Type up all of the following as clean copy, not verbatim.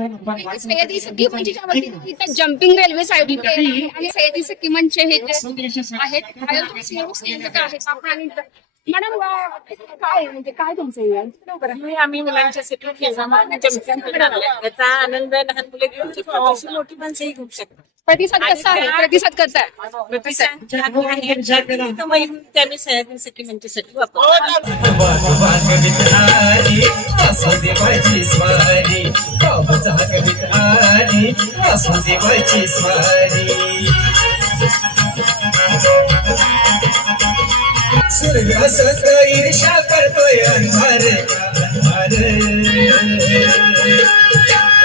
सह्याद्री सखी मंचच्या वतीने इथं जम्पिंग रेल्वे साईड आणि सह्याद्री सखी मंच हे जे आहेत आयोजक आहेत आपण आणि मॅडम काय म्हणजे काय तुमचं आम्ही मुलांच्यासाठी याचा आनंद लहान मुले घेऊ शकतो, अशी मोठी माणसंही घेऊ शकतात. प्रतिसाद कसा आहे? प्रतिसाद करताय? प्रतिसाद त्याने सह्याद्री सखी मंचसाठी वापरतो. सूर्यासत ईर्षा करतोय अंधार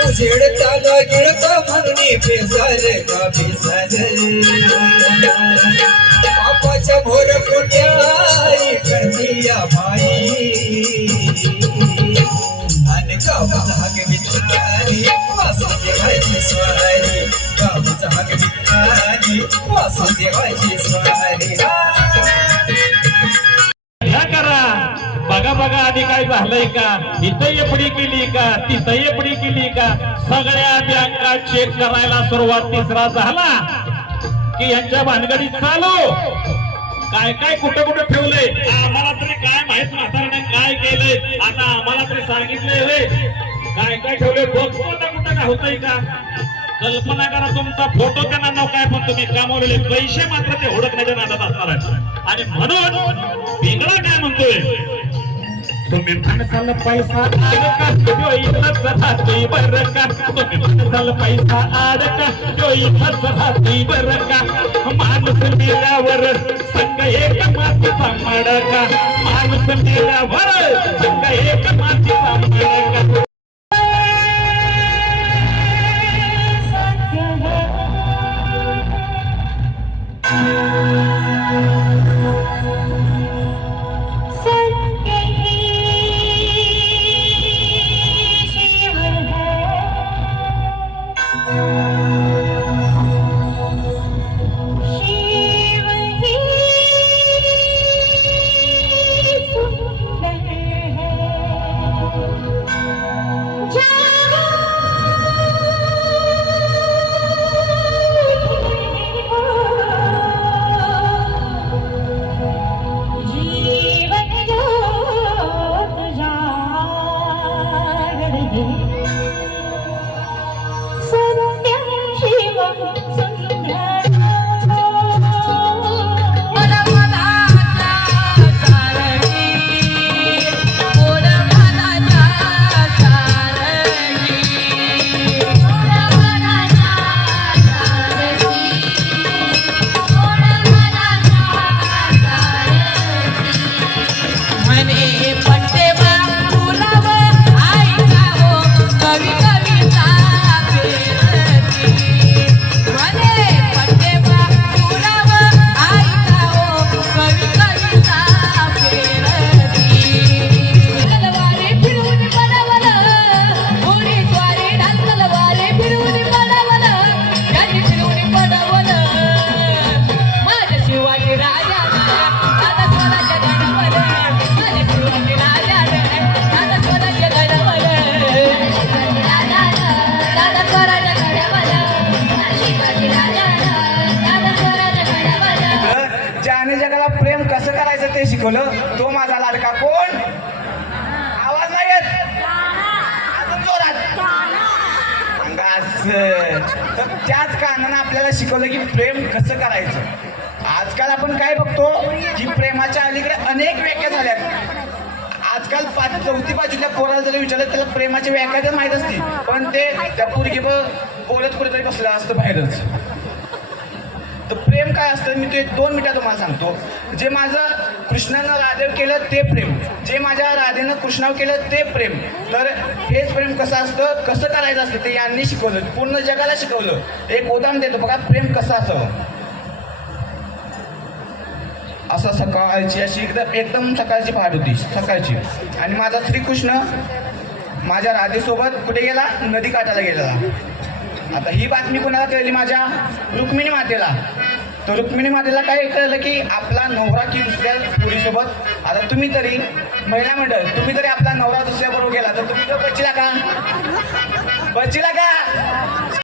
उजेडताला गिळतो म्हणून बेजार का बेजार पापाच्या भोर कोट्याई करतीया बाई आणि गावचा हाक मित्रानी वासुदेवाची स्वारी गावचा हाक मित्रानी वासुदेवाची स्वारी बघा बघा आधी काय झालंय का, इथं एपडी केली का, तिथं एपडी केली का, सगळ्या बँका चेक करायला सुरुवात तिसरा झाला की यांच्या भानगडीत चालू काय काय कुठे कुठे ठेवलंय आम्हाला तरी काय माहित म्हातारने काय केलंय, आता आम्हाला तरी सांगितलंय काय काय ठेवलंय कुठं काय होतंय का. कल्पना करा तुमचा फोटो त्यांना नाव काय पण तुम्ही कामवलेले पैसे मात्र ते हुडकण्याच्या नादात असणार आहेत. आणि म्हणून पिंगळा काय म्हणतोय, तुम्ही माणसाला पैसा अडका जो इथंच राहते बरं का, तुम्ही माणसाला पैसा अडका जो इथंच राहते बरं का, माणूस मेल्यावर संग एक मातीचा मडका, माणूस मेल्यावर संग एक मातीचा मडका. तो माझा लाडका कोण, आवाज नाही येत अजून जोरात. तर त्याच कारणानं आपल्याला शिकवलं की प्रेम कसं करायचं. आजकाल आपण काय बघतो की प्रेमाच्या अलीकडे अनेक व्याख्या झाल्यात. आजकाल 4थी-5वीच्या पोराला जर विचारलं त्याला प्रेमाची व्याख्या तर माहीत असते, पण ते त्या पोरगी बोलत कुठेतरी बसलं असतं बाहेरच. तर प्रेम काय असतं मी ते 2 मिनिटात तुम्हाला सांगतो. जे माझं कृष्णानं राधेवर केलं ते प्रेम, जे माझ्या राधेनं कृष्णावर केलं ते प्रेम. तर हेच प्रेम कसं असतं, कसं करायचं असतं ते यांनी शिकवलं, पूर्ण जगाला शिकवलं. एक उदाहरण देतो बघा प्रेम कसं असावं. असं सकाळची अशी एकदम सकाळची पहाट होती सकाळची, आणि माझा श्रीकृष्ण माझ्या राधेसोबत कुठे गेला, नदी काठाला गेलेला. आता ही बातमी कोणाला कळली, माझ्या रुक्मिणी मातेला. तर रुक्मिणी मातेला काय कळलं की आपला नवरा की दुसऱ्या पुरीसोबत. आता तुम्ही तरी महिला मंडळ, तुम्ही तरी आपला नवरा दुसऱ्या बरोबर गेला तर तुम्ही तो बचला का. बच्चीला काय